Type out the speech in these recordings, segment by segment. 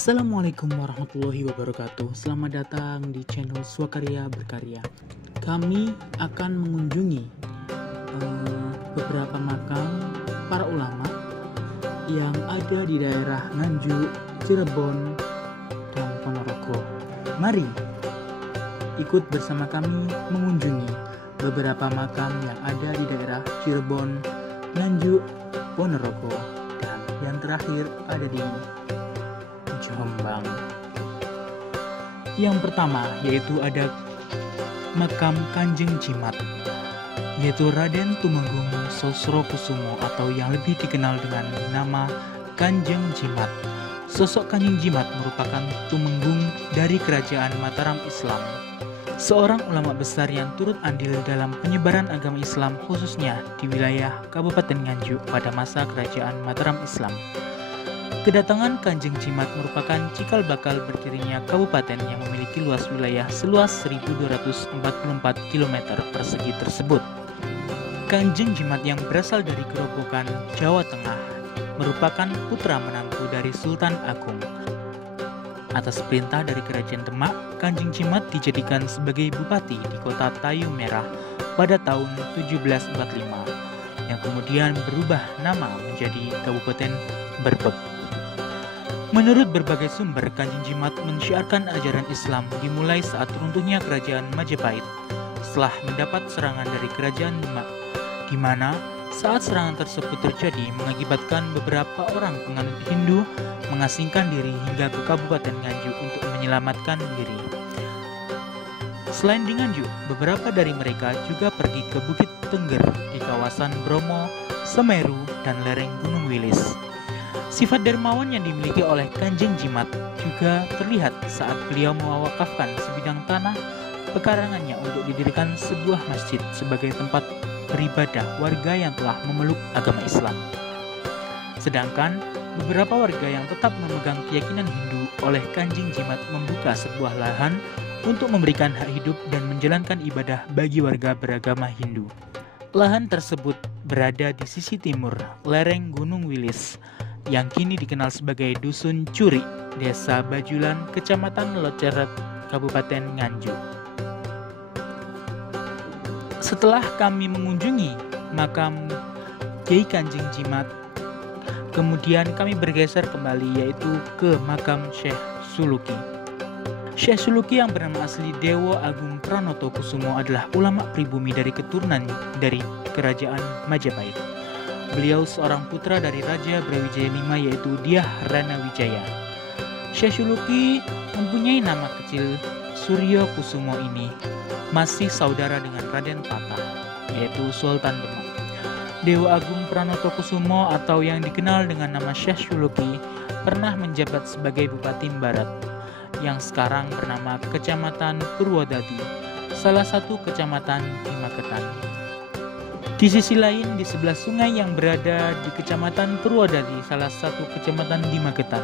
Assalamualaikum warahmatullahi wabarakatuh. Selamat datang di channel Swakarya Berkarya. Kami akan mengunjungi beberapa makam para ulama yang ada di daerah Nganjuk, Cirebon, dan Ponorogo. Mari ikut bersama kami mengunjungi beberapa makam yang ada di daerah Cirebon, Nganjuk, Ponorogo, dan yang terakhir ada di Jombang. Yang pertama yaitu ada makam Kanjeng Jimat, yaitu Raden Tumenggung Sosrokusumo atau yang lebih dikenal dengan nama Kanjeng Jimat. Sosok Kanjeng Jimat merupakan tumenggung dari kerajaan Mataram Islam, seorang ulama besar yang turut andil dalam penyebaran agama Islam khususnya di wilayah Kabupaten Nganjuk pada masa kerajaan Mataram Islam. Kedatangan Kanjeng Jimat merupakan cikal bakal berdirinya kabupaten yang memiliki luas wilayah seluas 1244 km persegi tersebut. Kanjeng Jimat yang berasal dari Gerobokan, Jawa Tengah, merupakan putra menantu dari Sultan Agung. Atas perintah dari Kerajaan Demak, Kanjeng Jimat dijadikan sebagai bupati di kota Tayu Merah pada tahun 1745, yang kemudian berubah nama menjadi Kabupaten Berbek. Menurut berbagai sumber, Kanjeng Jimat mensyiarkan ajaran Islam dimulai saat runtuhnya kerajaan Majapahit setelah mendapat serangan dari kerajaan Demak, di mana saat serangan tersebut terjadi mengakibatkan beberapa orang penganut Hindu mengasingkan diri hingga ke Kabupaten Nganjuk untuk menyelamatkan diri. Selain di Nganjuk, beberapa dari mereka juga pergi ke Bukit Tengger di kawasan Bromo, Semeru, dan lereng Gunung Wilis. Sifat dermawan yang dimiliki oleh Kanjeng Jimat juga terlihat saat beliau mewakafkan sebidang tanah pekarangannya untuk didirikan sebuah masjid sebagai tempat beribadah warga yang telah memeluk agama Islam. Sedangkan beberapa warga yang tetap memegang keyakinan Hindu oleh Kanjeng Jimat membuka sebuah lahan untuk memberikan hak hidup dan menjalankan ibadah bagi warga beragama Hindu. Lahan tersebut berada di sisi timur lereng Gunung Wilis, yang kini dikenal sebagai Dusun Curi, Desa Bajulan, Kecamatan Loceret, Kabupaten Nganjuk. Setelah kami mengunjungi makam Kiai Kanjeng Jimat, kemudian kami bergeser kembali yaitu ke makam Syekh Suluki. Syekh Suluki yang bernama asli Dewo Agung Pranoto Kusumo adalah ulama pribumi dari keturunan dari Kerajaan Majapahit. Beliau seorang putra dari Raja Brawijaya V yaitu Dyah Rana Wijaya. Syekh Suluki mempunyai nama kecil Suryo Kusumo ini masih saudara dengan Raden Patah yaitu Sultan Demak. Dewa Agung Pranoto Kusumo atau yang dikenal dengan nama Syekh Suluki pernah menjabat sebagai Bupati Barat yang sekarang bernama Kecamatan Purwodadi, salah satu kecamatan di Magetan. Di sisi lain, di sebelah sungai yang berada di Kecamatan Purwodadi, salah satu kecamatan di Magetan.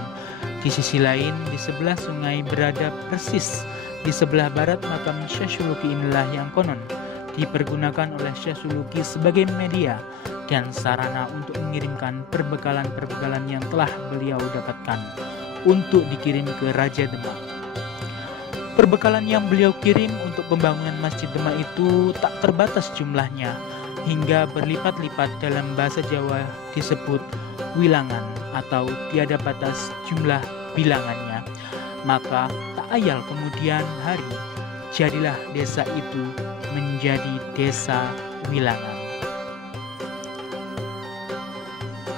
Di sisi lain, di sebelah sungai berada persis di sebelah barat makam Syekh Suluki inilah yang konon dipergunakan oleh Syekh Suluki sebagai media dan sarana untuk mengirimkan perbekalan-perbekalan yang telah beliau dapatkan untuk dikirim ke Raja Demak. Perbekalan yang beliau kirim untuk pembangunan Masjid Demak itu tak terbatas jumlahnya, hingga berlipat-lipat. Dalam bahasa Jawa disebut wilangan atau tiada batas jumlah bilangannya. Maka tak ayal kemudian hari jadilah desa itu menjadi desa wilangan.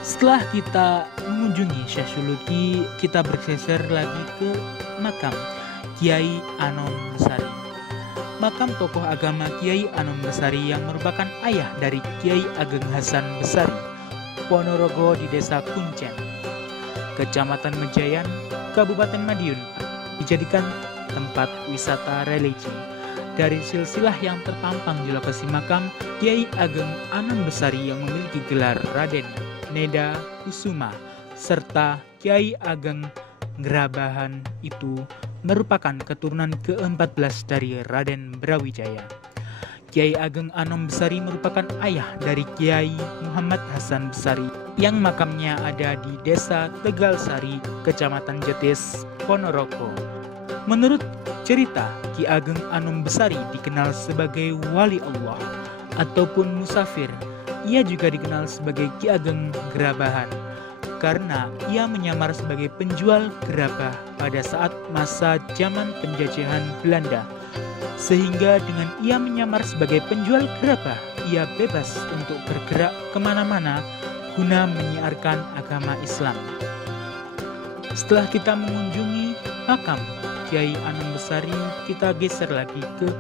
Setelah kita mengunjungi Syekh Suluki, kita bergeser lagi ke makam Kiai Anom Besari. Makam tokoh agama Kiai Anom Besari yang merupakan ayah dari Kiai Ageng Hasan Besari, Ponorogo di Desa Kuncen, Kecamatan Mejayan, Kabupaten Madiun, dijadikan tempat wisata religi. Dari silsilah yang terpampang di lokasi makam Kiai Ageng Anom Besari yang memiliki gelar Raden Neda Kusuma serta Kiai Ageng Grabahan itu merupakan keturunan ke-14 dari Raden Brawijaya. Kiai Ageng Anom Besari merupakan ayah dari Kiai Muhammad Hasan Besari yang makamnya ada di Desa Tegalsari, Kecamatan Jetis, Ponorogo. Menurut cerita, Ki Ageng Anom Besari dikenal sebagai wali Allah ataupun musafir. Ia juga dikenal sebagai Ki Ageng Gerabahan karena ia menyamar sebagai penjual gerabah pada saat masa zaman penjajahan Belanda. Sehingga dengan ia menyamar sebagai penjual gerabah, ia bebas untuk bergerak kemana-mana guna menyiarkan agama Islam. Setelah kita mengunjungi makam Kiai Anom Besari, kita geser lagi ke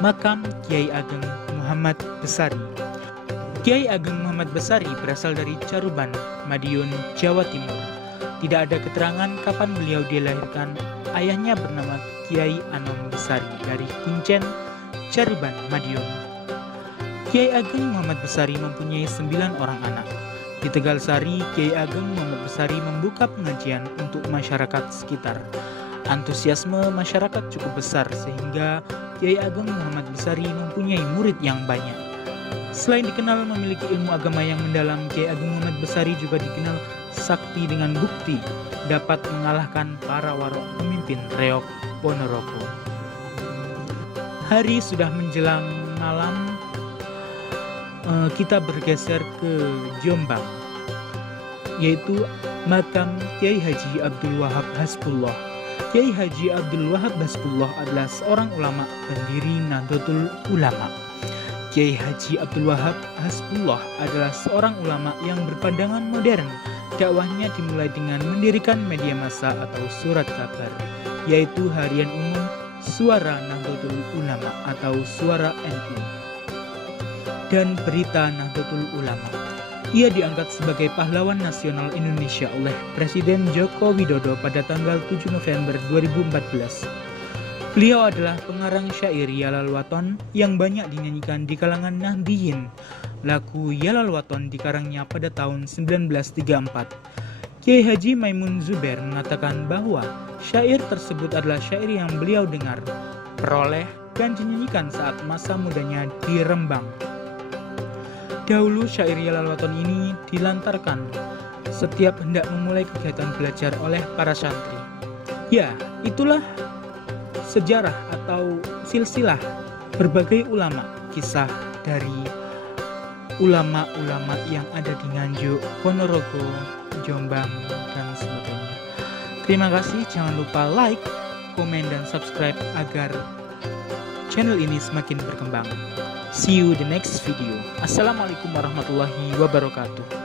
makam Kiai Ageng Muhammad Besari. Kiai Ageng Muhammad Besari berasal dari Caruban, Madiun, Jawa Timur. Tidak ada keterangan kapan beliau dilahirkan. Ayahnya bernama Kiai Anom Besari dari Kuncen, Caruban, Madiun. Kiai Ageng Muhammad Besari mempunyai 9 orang anak. Di Tegalsari, Kiai Ageng Muhammad Besari membuka pengajian untuk masyarakat sekitar. Antusiasme masyarakat cukup besar sehingga Kiai Ageng Muhammad Besari mempunyai murid yang banyak. Selain dikenal memiliki ilmu agama yang mendalam, Kiai Ageng Muhammad Besari juga dikenal sakti dengan bukti dapat mengalahkan para warok pemimpin reog Ponorogo. Hari sudah menjelang malam, kita bergeser ke Jombang, yaitu makam Kiai Haji Abdul Wahab Hasbullah. Kiai Haji Abdul Wahab Hasbullah adalah seorang ulama pendiri Nahdlatul Ulama. Kiai Haji Abdul Wahab Hasbullah adalah seorang ulama yang berpandangan modern. Dakwahnya dimulai dengan mendirikan media massa atau surat kabar, yaitu Harian Umum Suara Nahdlatul Ulama atau Suara NU dan Berita Nahdlatul Ulama. Ia diangkat sebagai pahlawan nasional Indonesia oleh Presiden Joko Widodo pada tanggal 7 November 2014. Beliau adalah pengarang syair Yalal Waton yang banyak dinyanyikan di kalangan Nahdiyin. Lagu Yalal Waton dikarangnya pada tahun 1934. Kiai Haji Maimun Zubair mengatakan bahwa syair tersebut adalah syair yang beliau dengar, peroleh, dan dinyanyikan saat masa mudanya di Rembang. Dahulu syair Yalal Waton ini dilantarkan setiap hendak memulai kegiatan belajar oleh para santri. Ya, itulah sejarah atau silsilah berbagai ulama, kisah dari ulama-ulama yang ada di Nganjuk, Ponorogo, Jombang, dan sebagainya. Terima kasih, jangan lupa like, komen, dan subscribe agar channel ini semakin berkembang. See you the next video. Assalamualaikum warahmatullahi wabarakatuh.